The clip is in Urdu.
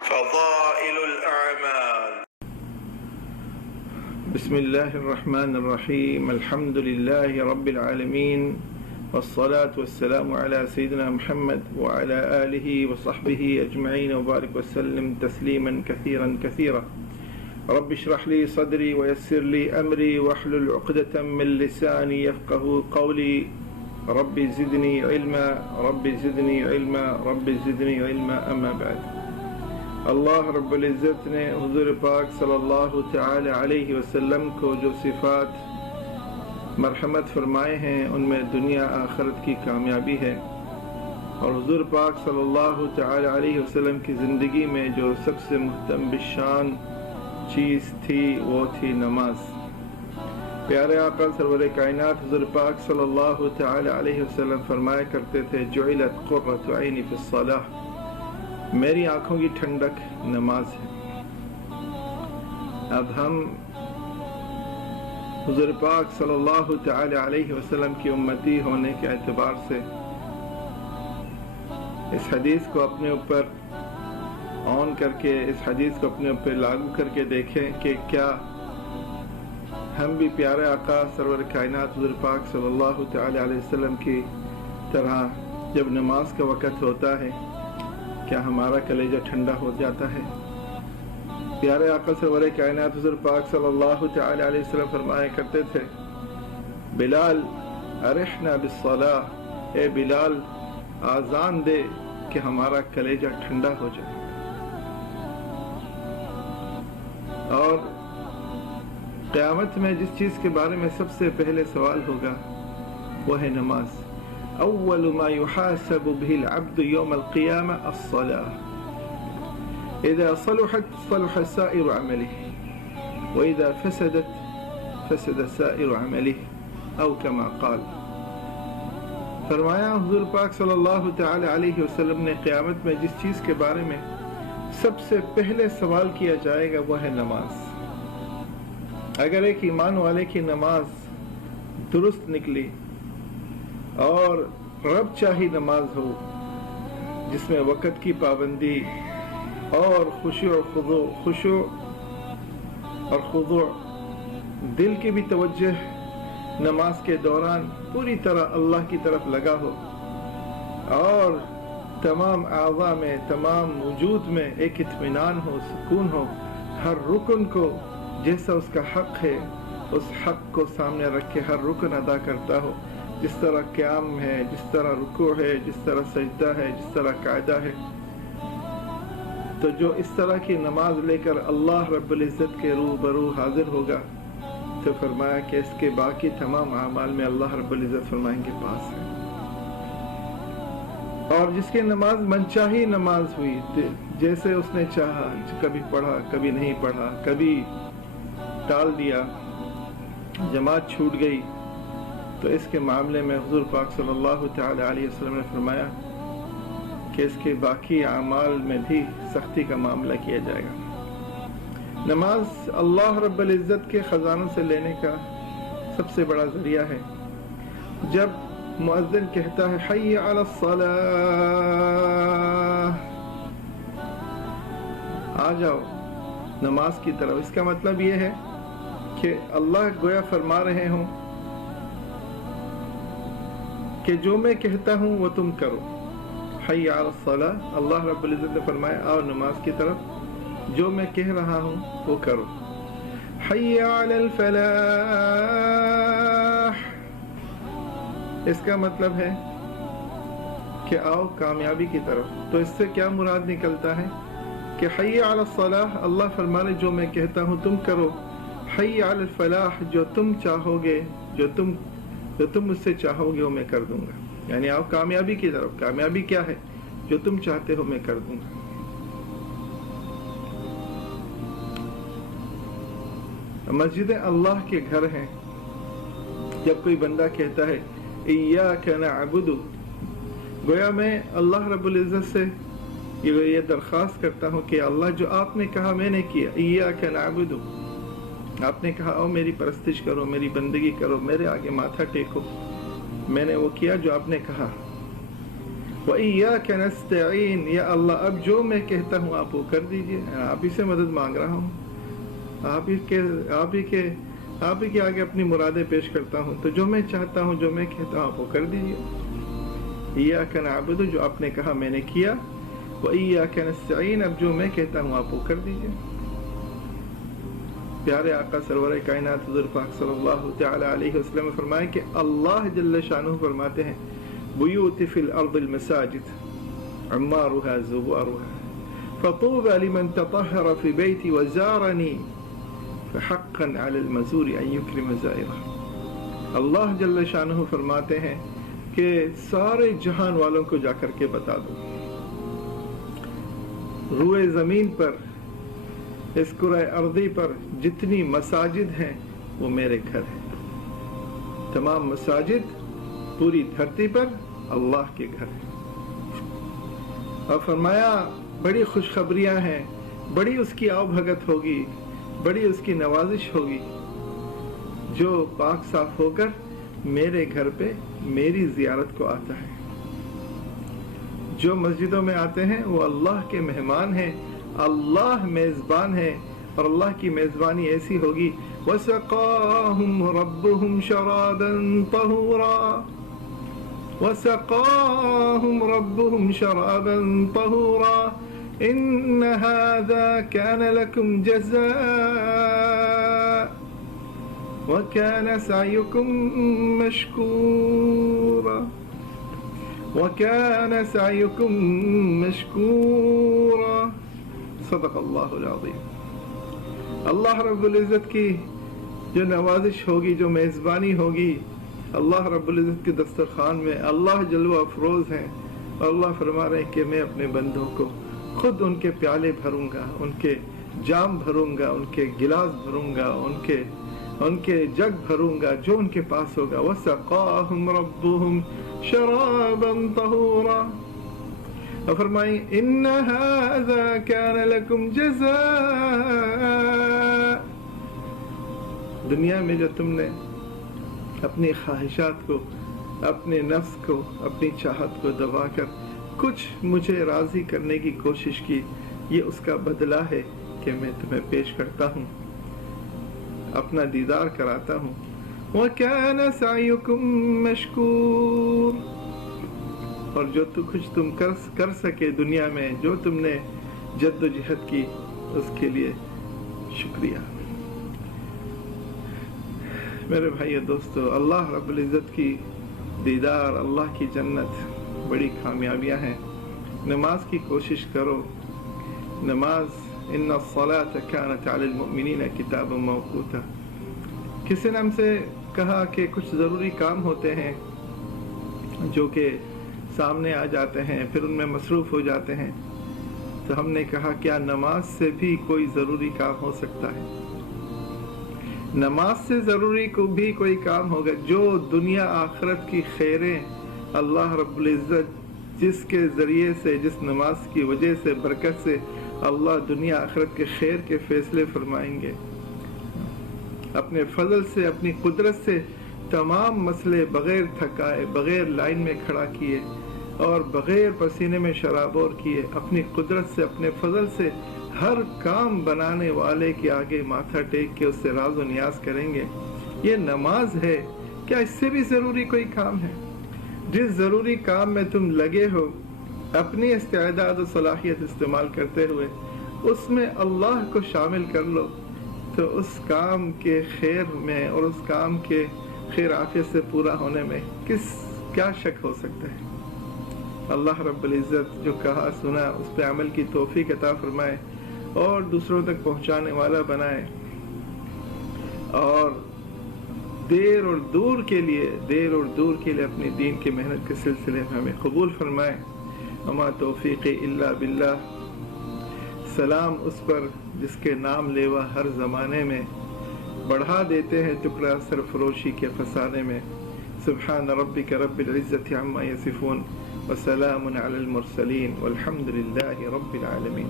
فضائل الأعمال. بسم الله الرحمن الرحيم. الحمد لله رب العالمين، والصلاة والسلام على سيدنا محمد وعلى آله وصحبه أجمعين وبارك وسلم تسليما كثيرا كثيرا. رب اشرح لي صدري ويسر لي أمري واحلل عقدة من لساني يفقه قولي. رب زدني علما، رب زدني علما، رب زدني علما. أما بعد، اللہ رب العزت نے حضور پاک صلی اللہ تعالی علیہ وسلم کو جو صفات مرحمت فرمائے ہیں ان میں دنیا آخرت کی کامیابی ہے، اور حضور پاک صلی اللہ تعالی علیہ وسلم کی زندگی میں جو سب سے مہتم بشان چیز تھی وہ تھی نماز۔ پیارے آقا سرور کائنات حضور پاک صلی اللہ تعالی علیہ وسلم فرمایا کرتے تھے، جعلت قرۃ عینی فی الصلاۃ، میری آنکھوں کی ٹھنڈک نماز ہے۔ اب ہم حضور پاک صلی اللہ تعالی علیہ وسلم کی امتی ہونے کے اعتبار سے اس حدیث کو اپنے اوپر آن کر کے، اس حدیث کو اپنے اوپر لاگو کر کے دیکھیں کہ کیا ہم بھی پیارے آقا سرور کائنات حضور پاک صلی اللہ تعالی علیہ وسلم کی طرح جب نماز کا وقت ہوتا ہے کیا ہمارا کلیجہ ٹھنڈا ہو جاتا ہے؟ پیارے آقا سرور کائنات حضور پاک صلی اللہ تعالی علیہ وسلم فرمایا کرتے تھے، بلال ارحنا بالصلاۃ، اے بلال آذان دے کہ ہمارا کلیجہ ٹھنڈا ہو جائے۔ اور قیامت میں جس چیز کے بارے میں سب سے پہلے سوال ہوگا وہ ہے نماز۔ اول ما يحاسب به العبد يوم القيامة الصلاة، اذا صلحت صلح سائر عمله، واذا فسدت فسد سائر عمله، او كما قال۔ فرمایا حضور پاک صلی اللہ تعالی علیہ وسلم نے قیامت میں جس چیز کے بارے میں سب سے پہلے سوال کیا جائے گا وہ ہے نماز۔ اگر ایک ایمان والے کی نماز درست نکلی اور رب چاہی نماز ہو جس میں وقت کی پابندی اور خشوع اور خضوع، دل کی بھی توجہ نماز کے دوران پوری طرح اللہ کی طرف لگا ہو، اور تمام اعضاء میں، تمام وجود میں ایک اطمینان ہو، سکون ہو، ہر رکن کو جیسا اس کا حق ہے اس حق کو سامنے رکھ کے ہر رکن ادا کرتا ہو، جس طرح قیام ہے، جس طرح رکوع ہے، جس طرح سجدہ ہے، جس طرح قاعدہ ہے۔ تو جو اس طرح کی نماز لے کر اللہ رب العزت کے روبرو حاضر ہوگا تو فرمایا کہ اس کے باقی تمام اعمال میں اللہ رب العزت فرمائیں گے پاس ہے۔ اور جس کی نماز منچاہی نماز ہوئی، جیسے اس نے چاہا، کبھی پڑھا کبھی نہیں پڑھا، کبھی ٹال دیا، جماعت چھوٹ گئی، تو اس کے معاملے میں حضور پاک صلی اللہ تعالی علیہ وسلم نے فرمایا کہ اس کے باقی اعمال میں بھی سختی کا معاملہ کیا جائے گا۔ نماز اللہ رب العزت کے خزانوں سے لینے کا سب سے بڑا ذریعہ ہے۔ جب مؤذن کہتا ہے حی علی الصلاۃ، آ جاؤ نماز کی طرف، اس کا مطلب یہ ہے کہ اللہ گویا فرما رہے ہوں کہ جو میں کہتا ہوں وہ تم کرو۔ حی علی الصلاۃ، اللہ رب العزت نے فرمایا آؤ نماز کی طرف، جو میں کہہ رہا ہوں وہ کرو۔ حی علی الفلاح، اس کا مطلب ہے کہ آؤ کامیابی کی طرف۔ تو اس سے کیا مراد نکلتا ہے کہ حی علی الصلاح، اللہ فرما رہے جو میں کہتا ہوں تم کرو، حی علی الفلاح، جو تم چاہو گے، جو تم مجھ سے چاہو گے وہ میں کر دوں گا، یعنی آؤ کامیابی کی طرف۔ کامیابی کیا ہے؟ جو تم چاہتے ہو میں کر دوں گا۔ مسجدیں اللہ کے گھر ہیں۔ جب کوئی بندہ کہتا ہے ایاک نعبد، گویا میں اللہ رب العزت سے یہ درخواست کرتا ہوں کہ اللہ جو آپ نے کہا میں نے کیا، ایاک نعبد، آپ نے کہا او میری پرستش کرو، میری بندگی کرو، میرے آگے ماتھا ٹیکو، میں نے وہ کیا جو آپ نے کہا۔ وَإِيَّاكَ نَسْتَعِينُ، یا اللہ اب جو میں کہتا ہوں آپ وہ کر دیجئے، آپ ہی سے مدد مانگ رہا ہوں، آپ ہی کے آگے اپنی مرادیں پیش کرتا ہوں، تو جو میں چاہتا ہوں، جو میں کہتا ہوں آپ وہ کر دیجئے۔ إِيَّاكَ نَعْبُدُ، جو آپ نے کہا میں نے کیا، وَإِيَّاكَ نَسْتَعِينُ، اب جو میں کہتا ہوں آپ وہ کر دیجئے۔ پیارے آقا سرور کائنات حضور پاک صلی اللہ تعالی علیہ وسلم فرمائے کہ اللہ جل شانہ فرماتے ہیں بیوت فی الارض المساجد عمارها زوارها فطوبى لمن تطهر في بيتي وزارني فحقا على المزور ان يكرم زائره۔ اللہ جل شانہ فرماتے ہیں کہ سارے جہان والوں کو جا کر کے بتا دو، روئے زمین پر، اس کرۂ ارضی پر جتنی مساجد ہیں وہ میرے گھر ہیں، تمام مساجد پوری دھرتی پر اللہ کے گھر ہیں۔ اور فرمایا بڑی خوشخبریاں ہیں، بڑی اس کی آؤ بھگت ہوگی، بڑی اس کی نوازش ہوگی جو پاک صاف ہو کر میرے گھر پہ میری زیارت کو آتا ہے۔ جو مسجدوں میں آتے ہیں وہ اللہ کے مہمان ہیں، اللہ میزبان ہے، اور اللہ کی میزبانی ایسی ہوگی وَسَقَاهُمْ رَبُّهُمْ شَرَابًا طَهُورًا وَسَقَاهُمْ رَبُّهُمْ شَرَابًا طَهُورًا إِنَّ هَذَا كَانَ لَكُمْ جَزَاءً وَكَانَ سَعْيُكُمْ مَشْكُورًا وَكَانَ سَعْيُكُمْ مَشْكُورًا۔ صدق اللہ العظیم۔ اللہ رب العزت کی جو نوازش ہوگی، جو میزبانی ہوگی، اللہ رب العزت کے دسترخوان میں اللہ جلوہ افروز ہیں، اور اللہ فرما رہے ہیں کہ میں اپنے بندوں کو خود ان کے پیالے بھروں گا، ان کے جام بھروں گا، ان کے گلاس بھروں گا، ان کے جگ بھروں گا جو ان کے پاس ہوگا۔ وَسَقَاهُمْ رَبُّهُمْ شَرَابًا طَهُورًا، اور فرمائیں إِنَّ هَذَا كَانَ لَكُمْ جَزَاءً، دنیا میں جو تم نے اپنی خواہشات کو، اپنے نفس کو، اپنی چاہت کو دبا کر کچھ مجھے راضی کرنے کی کوشش کی، یہ اس کا بدلہ ہے کہ میں تمہیں پیش کرتا ہوں، اپنا دیدار کراتا ہوں۔ وَكَانَ سَعْيُكُمْ مَشْكُورًا، اور جو کچھ تم کر سکے دنیا میں، جو تم نے جد و جہد کی، اس کے لیے شکریہ۔ میرے بھائی دوستو، اللہ رب العزت کی دیدار، اللہ کی جنت بڑی کامیابیاں ہیں۔ نماز کی کوشش کرو، نماز ان الصلاۃ کانت علی المؤمنین کتابا موقوتا۔ کسی نے ہم سے کہا کہ کچھ ضروری کام ہوتے ہیں جو کہ سامنے آ جاتے ہیں، پھر ان میں مصروف ہو جاتے ہیں، تو ہم نے کہا کیا نماز سے بھی کوئی ضروری کام ہو سکتا ہے؟ نماز سے ضروری کو بھی کوئی کام ہوگا؟ جو دنیا آخرت کی خیریں اللہ رب العزت جس کے ذریعے سے، جس نماز کی وجہ سے، برکت سے اللہ دنیا آخرت کے خیر کے فیصلے فرمائیں گے، اپنے فضل سے، اپنی قدرت سے تمام مسئلے بغیر تھکائے، بغیر لائن میں کھڑا کیے اور بغیر پسینے میں شرابور کیے، اپنی قدرت سے، اپنے فضل سے ہر کام بنانے والے کے آگے ماتھا ٹیک کے اس سے راز و نیاز کریں گے۔ یہ نماز ہے، کیا اس سے بھی ضروری کوئی کام ہے؟ جس ضروری کام میں تم لگے ہو، اپنی استعداد و صلاحیت استعمال کرتے ہوئے اس میں اللہ کو شامل کر لو، تو اس کام کے خیر میں اور اس کام کے خیر عافیت سے پورا ہونے میں کیا شک ہو سکتا ہے؟ اللہ رب العزت جو کہا سنا اس پہ عمل کی توفیق عطا فرمائے اور دوسروں تک پہنچانے والا بنائے، اور دیر اور دور کے لیے اپنے دین کی محنت کے سلسلے میں ہمیں قبول فرمائے۔ وما توفیق الا باللہ۔ سلام اس پر جس کے نام لیوا ہر زمانے میں بڑھا دیتے ہیں ٹکڑا سرفروشی کے فسانے میں۔ سبحان ربک رب العزت عما یصفون وسلام علی المرسلین والحمد للہ رب العالمین۔